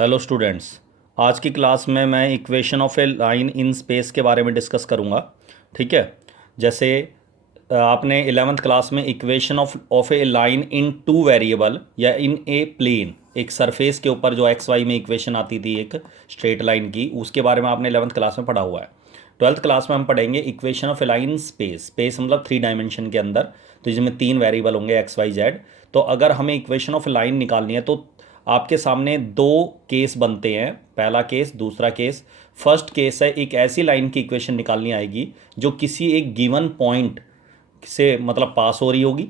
Hello students. आज की class में मैं equation of a line in space के बारे में डिस्कस करूँगा। ठीक है। जैसे आपने 11th क्लास में equation of a line in two variable या इन ए प्लेन, एक सरफेस के ऊपर जो एक्स वाई में इक्वेशन आती थी एक स्ट्रेट लाइन की, उसके बारे में आपने 11th क्लास में पढ़ा हुआ है। 12th क्लास में हम पढ़ेंगे equation of a line space. Space मतलब 3 डायमेंशन के अंदर, तो जिसमें 3 वेरिएबल होंगे एक्स वाई जेड। तो अगर हमें इक्वेशन ऑफ ए लाइन निकालनी है तो आपके सामने दो केस बनते हैं, पहला केस दूसरा केस। फर्स्ट केस है, एक ऐसी लाइन की इक्वेशन निकालनी आएगी जो किसी एक गिवन पॉइंट से मतलब पास हो रही होगी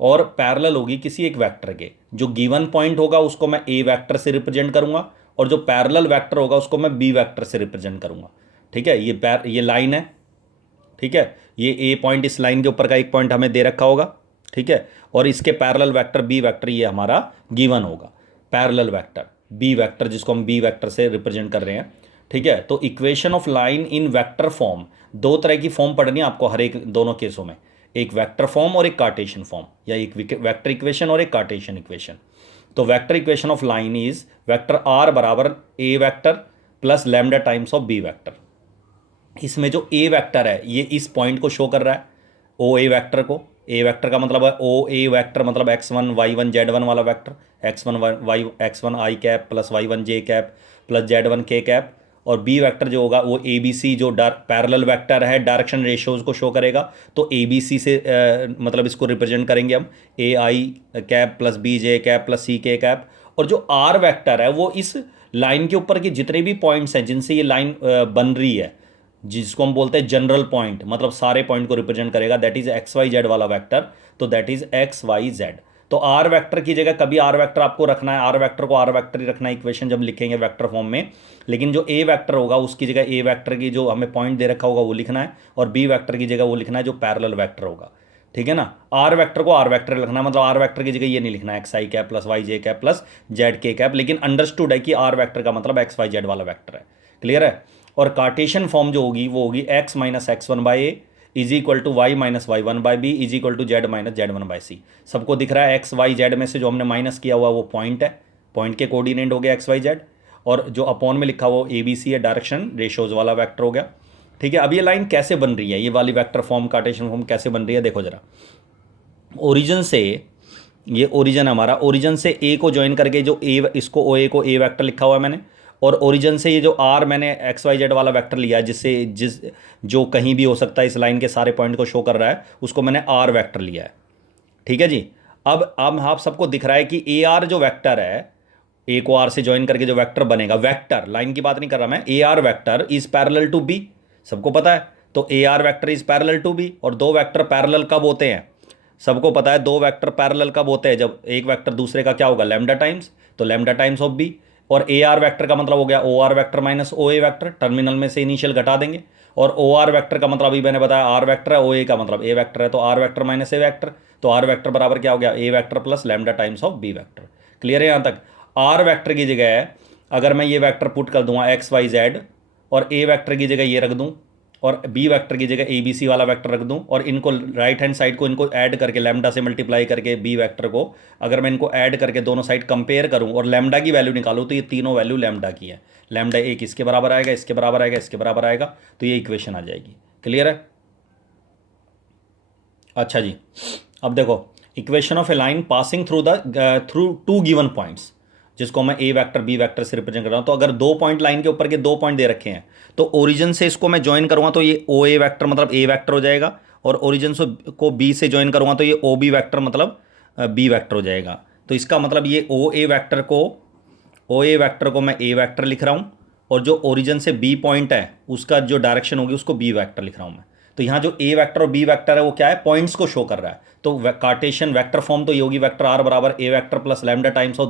और पैरेलल होगी किसी एक वेक्टर के। जो गिवन पॉइंट होगा उसको मैं ए वेक्टर से रिप्रेजेंट करूंगा और जो पैरेलल वेक्टर होगा उसको मैं बी वेक्टर से रिप्रेजेंट करूंगा। ठीक है, ये लाइन है। ठीक है, ये ए पॉइंट, इस लाइन के ऊपर का एक पॉइंट हमें दे रखा होगा। ठीक है, और इसके पैरेलल वेक्टर बी वेक्टर ये हमारा गिवन होगा। पैरेलल वेक्टर बी वेक्टर, जिसको हम बी वेक्टर से रिप्रेजेंट कर रहे हैं। ठीक है, तो equation of line in vector form, दो तरह की फॉर्म पढ़नी है आपको हर एक दोनों केसों में, एक वेक्टर फॉर्म और एक कार्टेशियन फॉर्म, या एक वेक्टर इक्वेशन और एक कार्टेशियन इक्वेशन। तो vector equation of line is vector R बराबर A vector plus lambda times of B vector. इसमें जो ए वेक्टर है ये इस पॉइंट को शो कर रहा है, ओ ए वेक्टर को। ए वेक्टर का मतलब है ओ ए वेक्टर मतलब x1 y1 z1 वाला vector, x1 I cap plus y1 j cap plus z1 k cap. और बी वेक्टर जो होगा वो ए बी सी, जो पैरेलल वेक्टर है, डायरेक्शन रेशियोज को शो करेगा। तो ए बी सी से मतलब इसको रिप्रेजेंट करेंगे हम, A I cap plus B J cap plus C K cap. और जो आर वेक्टर है वो इस लाइन के ऊपर के जितने भी पॉइंट्स हैं जिनसे ये लाइन बन रही है, जिसको हम बोलते हैं जनरल पॉइंट, मतलब सारे पॉइंट को रिप्रेजेंट करेगा, that is X Y Z वाला वेक्टर। तो that is X Y Z. तो आर वेक्टर की जगह कभी आर वेक्टर आपको रखना है, आर वेक्टर को आर वेक्टर ही रखना है इक्वेशन जब लिखेंगे वेक्टर फॉर्म में। लेकिन जो ए वेक्टर होगा उसकी जगह ए वेक्टर की जो हमें पॉइंट दे रखा होगा वो लिखना है, और बी वेक्टर की जगह वो लिखना है जो पैरेलल वेक्टर होगा। ठीक है ना। आर वेक्टर को आर वेक्टर लिखना है, मतलब आर वेक्टर की जगह ये नहीं लिखना है X I cap plus Y J cap plus Z K cap, लेकिन अंडरस्टूड है कि आर वेक्टर का मतलब एक्स वाई जेड वाला वेक्टर है। क्लियर है। और कार्टेशियन फॉर्म जो होगी वो होगी x minus X one by A is equal to Y minus Y one by B is equal to Z minus Z one by C. सबको दिख रहा है एक्स वाई जेड में से जो हमने माइनस किया हुआ वो पॉइंट है, पॉइंट के कोऑर्डिनेट हो गया एक्स वाई जेड, और जो अपॉन में लिखा हुआ ए बी सी है, डायरेक्शन रेशियोज वाला वेक्टर हो गया। ठीक है, अब ये लाइन कैसे बन रही है, ये वाली वेक्टर फॉर्म कार्टेशियन फॉर्म कैसे बन रही है, देखो जरा। ओरिजिन से, ये ओरिजिन हमारा, ओरिजिन से ए को ज्वाइन करके जो ए, इसको ओ ए को ए वेक्टर लिखा हुआ है मैंने, और ओरिजिन से ये जो आर मैंने एक्स वाई जेड वाला वेक्टर लिया है जिससे जो कहीं भी हो सकता है इस लाइन के सारे पॉइंट को शो कर रहा है, उसको मैंने आर वेक्टर लिया है। ठीक है जी। अब आप सबको दिख रहा है कि ए आर जो वेक्टर है, ए को आर से ज्वाइन करके जो वेक्टर बनेगा, वेक्टर लाइन की बात नहीं कर रहा मैं, A R vector is parallel to B, सबको पता है। तो A R vector is parallel to B, और दो वेक्टर पैरेलल कब होते हैं, सबको पता है। दो वेक्टर पैरेलल कब होते हैं, जब एक वेक्टर दूसरे का क्या होगा, लैम्डा टाइम्स, तो लैम्डा टाइम्स ऑफ बी। और ए आर वैक्टर का मतलब हो गया O R vector minus O ए वैक्टर, टर्मिनल में से इनिशियल घटा देंगे। और ओ आर वैक्टर का मतलब अभी मैंने बताया आर वैक्टर है, ओ ए का मतलब ए वैक्टर है, तो R vector minus A vector, तो आर वैक्टर बराबर क्या हो गया, A vector plus lambda times of B vector. Clear है यहाँ तक। आर वैक्टर की जगह अगर मैं ये वैक्टर पुट कर दूंगा एक्स वाई जेड, और ए वैक्टर की जगह ये रख दूँ, और बी वेक्टर की जगह ए बी सी वाला वेक्टर रख दूं, और इनको राइट हैंड साइड को इनको ऐड करके लैम्डा से मल्टीप्लाई करके बी वेक्टर को अगर मैं इनको ऐड करके दोनों साइड कंपेयर करूं और लैम्डा की वैल्यू निकालूं, तो ये तीनों वैल्यू लैम्डा की है। लैम्डा एक इसके बराबर आएगा, इसके बराबर आएगा, इसके बराबर आएगा, तो ये इक्वेशन आ जाएगी। क्लियर है। अच्छा जी, अब देखो equation of a line passing through two given points, जिसको मैं ए वेक्टर बी वेक्टर से रिप्रेजेंट कर रहा हूँ। तो अगर दो पॉइंट लाइन के ऊपर के दो पॉइंट दे रखे हैं, तो ओरिजिन से इसको मैं ज्वाइन करूँगा तो ये ओ ए वैक्टर मतलब ए वैक्टर हो जाएगा, और ओरिजिन से को बी से ज्वाइन करूँगा तो ये ओ बी वैक्टर मतलब बी वैक्टर हो जाएगा। तो इसका मतलब ये ओ ए वैक्टर को मैं ए वैक्टर लिख रहा हूँ, और जो ओरिजिन से बी पॉइंट है उसका जो डायरेक्शन होगी उसको बी वैक्टर लिख रहा हूँ मैं। तो यहाँ जो ए वेक्टर और बी वेक्टर है वो क्या है, पॉइंट्स को शो कर रहा है। तो कार्टेशियन वेक्टर फॉर्म तो ये होगी वेक्टर आर बराबर A vector plus lambda times और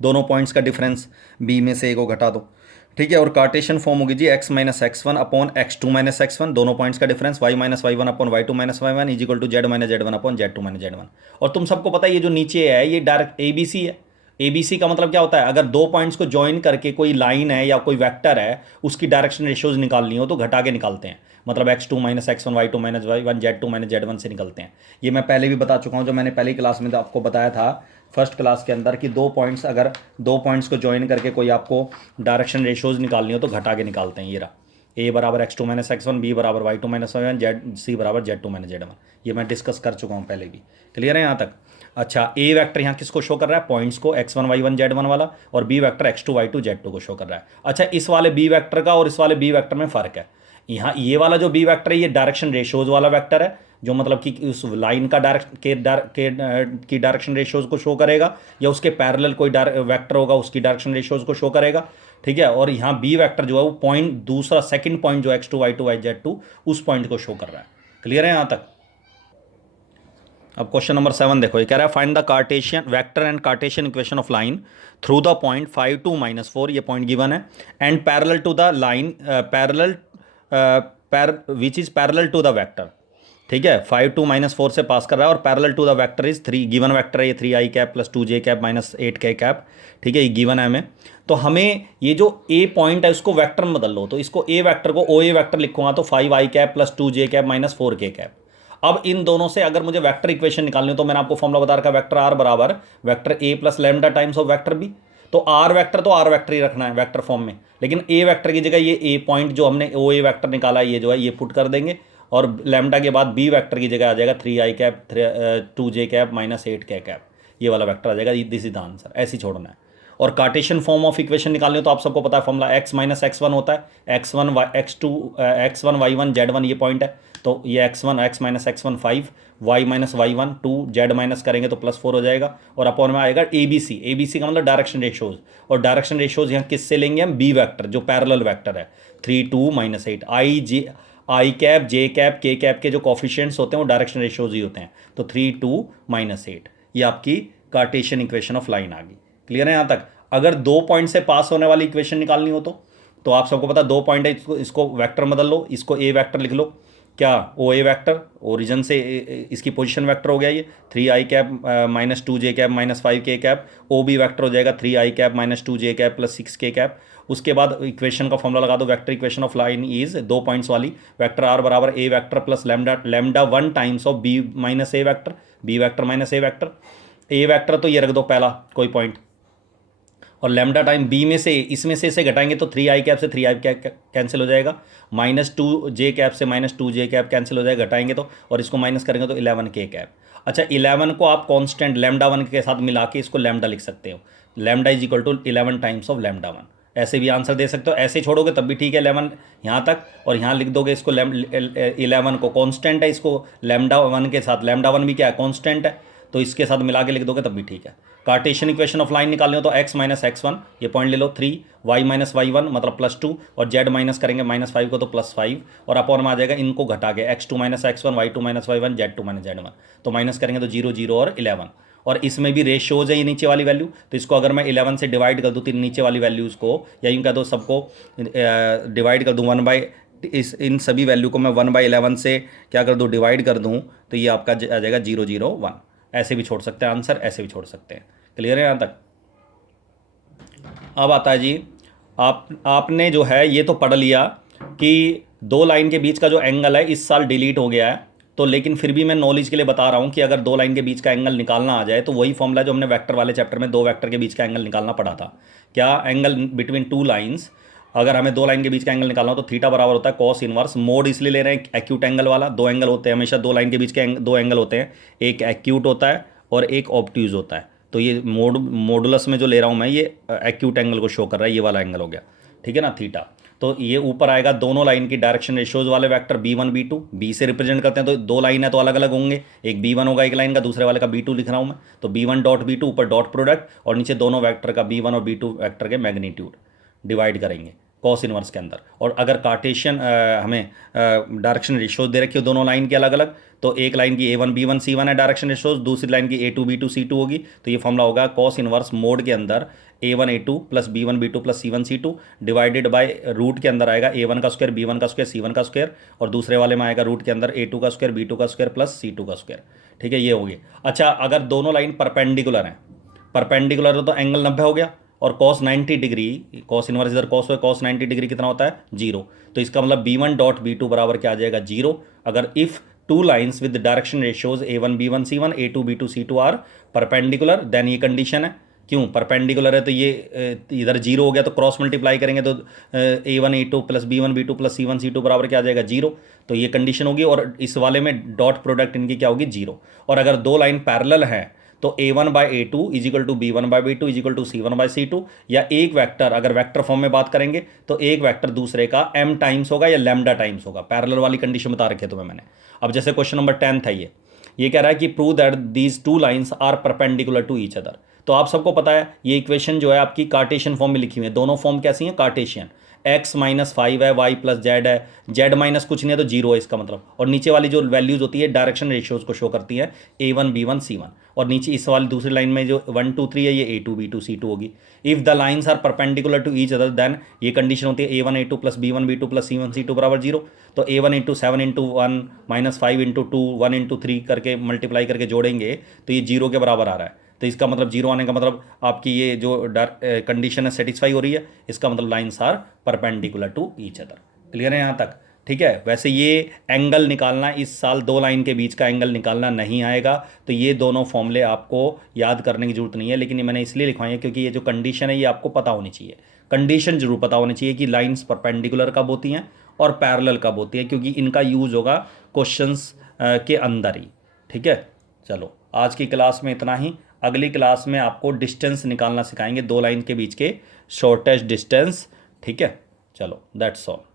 दोनों पॉइंट्स का डिफरेंस, बी में से ए को घटा दो। ठीक है, और कार्टेशियन फॉर्म होगी जी X minus X one upon X two minus X one, दोनों पॉइंट्स का difference, Y minus Y one upon Y two minus Y one is equal to Z minus Z one upon Z two minus Z one. और तुम सबको पता है ये जो नीचे है ये डायरेक्ट ए बी सी है। ए बी सी का मतलब क्या होता है, अगर दो पॉइंट्स को ज्वाइन करके कोई लाइन है या कोई वेक्टर है उसकी डायरेक्शन रेशियोज निकालनी हो तो घटा के निकालते हैं, मतलब X two minus X one Y two minus Y one Z two minus Z one से निकलते हैं। ये मैं पहले भी बता चुका हूँ, जो मैंने पहली क्लास में तो आपको बताया था फर्स्ट क्लास के अंदर कि दो पॉइंट्स, अगर दो पॉइंट्स को ज्वाइन करके कोई आपको डायरेक्शन रेशियोज निकालनी हो तो घटा के निकालते हैं। ये रहा, ए बराबर x2 - x1, बी बराबर y2 - y1, जेड सी बराबर z2 - z1। ये मैं डिस्कस कर चुका हूँ पहले भी। क्लियर है यहाँ तक? अच्छा, ए वेक्टर यहाँ किसको शो कर रहा है? पॉइंट्स को, x1 y1 z1 वाला, और B vector x2 y2 z2 को शो कर रहा है। अच्छा, इस वाले बी वेक्टर का और इस वाले बी वेक्टर में फ़र्क है। यहाँ ये वाला जो बी वेक्टर है ये डायरेक्शन रेशियोज वाला वेक्टर है, जो मतलब कि उस लाइन का की डायरेक्शन रेशियोज को शो करेगा, या उसके पैरेलल कोई वेक्टर होगा उसकी डायरेक्शन रेशियोज को शो करेगा। ठीक है, और यहाँ बी वेक्टर जो है वो पॉइंट, दूसरा सेकंड पॉइंट जो x2 y2 yz2, उस पॉइंट को शो कर रहा है। क्लियर है यहाँ तक? अब क्वेश्चन नंबर 7 देखो, ये कह रहा है find the Cartesian vector and Cartesian equation of line through the point 5 2 -4, ये पॉइंट गिवन है, and parallel to the line which is parallel to the vector. ठीक है, 5 2 -4 से पास कर रहा है, और parallel to the vector is 3, given vector है ये 3i cap plus 2j cap minus 8k cap. ठीक है, ये गिवन है हमें। तो हमें ये जो ए पॉइंट है उसको वेक्टर में बदल लो, तो इसको ए वेक्टर को ओ ए वेक्टर लिखूंगा तो 5i cap plus 2j cap minus 4k cap. अब इन दोनों से अगर मुझे वेक्टर इक्वेशन निकालनी हो तो मैंने आपको फॉर्मूला बता रखा है, वेक्टर आर बराबर vector A plus lambda times of vector B. तो आर वेक्टर तो आर वेक्टर ही रखना है वेक्टर फॉर्म में, लेकिन ए वेक्टर की जगह ये ए पॉइंट जो हमने ओ ए वेक्टर निकाला है ये जो है ये पुट कर देंगे, और लैम्डा के बाद बी वेक्टर की जगह आ जाएगा 3i cap 2j cap minus 8k cap, ये वाला वेक्टर आ जाएगा। दिस इज द आंसर, ऐसे ही छोड़ना है। और कार्टेशियन फॉर्म ऑफ इक्वेशन निकालनी हो तो आप सबको पता है फॉर्मूला x - x1 होता है, x1 y1 z1 ये पॉइंट है, तो ये x1 x - x1 5, y - y1 2, z minus करेंगे तो +4 हो जाएगा, और अपॉन में आएगा ABC का मतलब डायरेक्शन रेशियोज, और डायरेक्शन रेशियोज यहाँ किससे लेंगे हम? बी वेक्टर जो पैरेलल वेक्टर है, 3 2 -8, आई कैप जे कैप के कैप के जो कॉफिशिएंट्स होते हैं वो डायरेक्शन रेशियोज ही होते हैं, तो 3 2 -8 ये आपकी कार्टेशियन इक्वेशन ऑफ लाइन आ गई। क्लियर है यहाँ तक? अगर दो पॉइंट से पास होने वाली इक्वेशन निकालनी हो तो आप सबको पता दो पॉइंट है, इसको वेक्टर बदल लो, इसको ए वेक्टर लिख लो, क्या ओ ए वेक्टर, ओरिजन से इसकी पोजीशन वेक्टर हो गया ये 3i cap minus 2j cap minus 5k cap, O B vector हो जाएगा 3i cap minus 2j cap plus 6k cap. उसके बाद इक्वेशन का फॉर्मूला लगा दो, vector equation of line is दो पॉइंट्स वाली, वेक्टर आर बराबर A vector plus lambda 1 times of B minus A vector, B vector minus A vector. A vector तो ये रख दो पहला कोई पॉइंट, और लैम्डा टाइम बी में से इसमें से इसे घटाएंगे तो 3i कैप से 3i कैप कैंसिल हो जाएगा, -2j कैप से -2j कैप कैंसिल हो जाएगा घटाएंगे तो, और इसको माइनस करेंगे तो 11k कैप। अच्छा, 11 को आप कांस्टेंट लैम्डा 1 के साथ मिला के इसको लैम्डा लिख सकते हो, lambda is equal to 11 times of lambda 1, ऐसे भी आंसर दे सकते हो। ऐसे छोड़ोगे तब भी ठीक है, 11 यहाँ तक, और यहाँ लिख दोगे इसको 11 को कांस्टेंट है, इसको लैम्डा 1 के साथ, लैम्डा 1 भी क्या है? कांस्टेंट है, तो इसके साथ मिला के लिख दोगे तब भी ठीक है। कार्टेशियन इक्वेशन ऑफ लाइन निकालनी हो तो x - x1 ये पॉइंट ले लो 3, y - y1 मतलब +2, और z माइनस करेंगे -5 को तो +5, और अपॉन में आ जाएगा इनको घटा के x2 - x1 y2 - y1 z2 - z1, तो माइनस करेंगे तो 0 0 और 11, और इसमें भी रेशियोज है ये नीचे वाली वैल्यू, तो इसको अगर मैं 11 से डिवाइड कर दूँ तो नीचे वाली वैल्यूज़ को, या यूँ कह दो सबको डिवाइड कर दूँ 1/, इन सभी वैल्यू को मैं 1/11 से क्या कर दूँ? डिवाइड कर दूँ, तो ये आपका आ जाएगा 0 0 1। ऐसे भी छोड़ सकते हैं आंसर, ऐसे भी छोड़ सकते हैं। क्लियर है यहाँ तक? अब आता है जी, आपने जो है ये तो पढ़ लिया कि दो लाइन के बीच का जो एंगल है इस साल डिलीट हो गया है, तो लेकिन फिर भी मैं नॉलेज के लिए बता रहा हूँ कि अगर दो लाइन के बीच का एंगल निकालना आ जाए तो वही फॉर्मूला जो हमने वेक्टर वाले चैप्टर में दो वेक्टर के बीच का एंगल निकालना पड़ा था, क्या? एंगल बिटवीन टू लाइन्स, अगर हमें दो लाइन के बीच का एंगल निकालना हो तो थीटा बराबर होता है कॉस इनवर्स, मोड इसलिए ले रहे हैं एक्यूट एंगल वाला, दो एंगल होते हैं हमेशा दो लाइन के बीच के दो एंगल होते हैं, एक एक्यूट होता है और एक ऑब्ट्यूज होता है, तो ये मॉडुलस में जो ले रहा हूँ मैं ये एक्यूट एंगल को शो कर रहा है, ये वाला एंगल हो गया, ठीक है ना, थीटा। तो ये ऊपर आएगा दोनों लाइन की डायरेक्शन रेशियोज वाले वेक्टर b1 b2, b से रिप्रेजेंट करते हैं तो दो लाइन है तो अलग अलग होंगे, एक b1 होगा एक लाइन का, दूसरे वाले का b2 लिख रहा हूँ मैं, तो b1 डॉट b2 ऊपर डॉट प्रोडक्ट, और नीचे दोनों वेक्टर का b1 और b2 वेक्टर के मैग्नीट्यूड डिवाइड करेंगे कॉस इनवर्स के अंदर। और अगर कार्टेशियन हमें डायरेक्शन रेशियोज दे रखी हो दोनों लाइन के अलग अलग, तो एक लाइन की a1 b1 c1 है डायरेक्शन रेशियोज, दूसरी लाइन की a2 b2 c2 होगी, तो ये फॉर्मूला होगा कॉस इनवर्स मोड के अंदर a1 a2 plus b1 b2 plus c1 c2 divided by root के अंदर आएगा a1 का स्क्वायर b1 का स्क्वायर c1 का स्क्वायर, और दूसरे वाले में आएगा रूट के अंदर a2 का स्क्वायर b2 का स्क्वायर प्लस c2 का स्क्वायर, ठीक है, ये होगी। अच्छा, अगर दोनों लाइन परपेंडिकुलर हैं, परपेंडिकुलर हो तो एंगल 90 हो गया, और कॉस 90 डिग्री, कॉस इनवर्स इधर कॉस हो, कॉस 90 डिग्री कितना होता है? 0, तो इसका मतलब b1 डॉट b2 बराबर क्या आ जाएगा? 0। अगर if two lines with direction ratios A1 B1 C1 A2 B2 C2 are perpendicular, then ये कंडीशन है। क्यों परपेंडिकुलर है? तो ये इधर जीरो हो गया, तो क्रॉस मल्टीप्लाई करेंगे तो A1 A2 plus B1 B2 plus C1 C2 बराबर क्या आ जाएगा? जीरो। तो ये कंडीशन होगी, और इस वाले में डॉट प्रोडक्ट इनकी क्या होगी? जीरो। और अगर दो लाइन पैरेलल हैं तो A1 by A2 is equal to B1 by B2 is equal to C1 by C2, या एक वेक्टर अगर वेक्टर फॉर्म में बात करेंगे तो एक वेक्टर दूसरे का m टाइम्स होगा या लैम्डा टाइम्स होगा। पैरेलल वाली कंडीशन बता रखे तुम्हें मैंने। अब जैसे क्वेश्चन नंबर 10 था, ये कह रहा है कि prove that these two lines are perpendicular to each other. तो आप सबको पता है ये इक्वेशन जो है आपकी कार्टेशियन फॉर्म में लिखी हुई है। दोनों फॉर्म कैसी हैं? कार्टेशियन। x माइनस 5 है, y प्लस जेड है, z माइनस कुछ नहीं है तो जीरो है इसका मतलब। और नीचे वाली जो वैल्यूज होती है डायरेक्शन रेशियोज को शो करती है, A1 B1 C1। और नीचे इस वाली दूसरी लाइन में जो 1 2 3 है ये A2 B2 C2 होगी। If the lines are perpendicular to each other then ये कंडीशन होती है A1 A2 plus B1 B2 plus C1 C2 बराबर जीरो। तो A1 into 7 into 1 minus 5 into 2 1 into 3 करके मल्टीप्लाई करके जोड़ेंगे तो ये जीरो के बराबर आ रहा है। तो इसका मतलब जीरो आने का मतलब आपकी ये जो कंडीशन है सेटिस्फाई हो रही है, इसका मतलब lines are perpendicular to each other. Clear है यहाँ तक? ठीक है। वैसे ये एंगल निकालना इस साल दो लाइन के बीच का एंगल निकालना नहीं आएगा, तो ये दोनों फॉर्मूले आपको याद करने की जरूरत नहीं है, लेकिन ये मैंने इसलिए लिखवाई है क्योंकि ये जो कंडीशन है ये आपको पता होनी चाहिए। कंडीशन जरूर पता होनी चाहिए कि लाइन्स परपेंडिकुलर कब होती हैं और पैरेलल कब होती हैं, क्योंकि इनका यूज़ होगा क्वेश्चंस के अंदर ही। ठीक है, चलो आज की क्लास में इतना ही। अगली क्लास में आपको डिस्टेंस निकालना सिखाएंगे, दो लाइन के बीच के शॉर्टेस्ट डिस्टेंस। ठीक है, चलो दैट्स ऑल।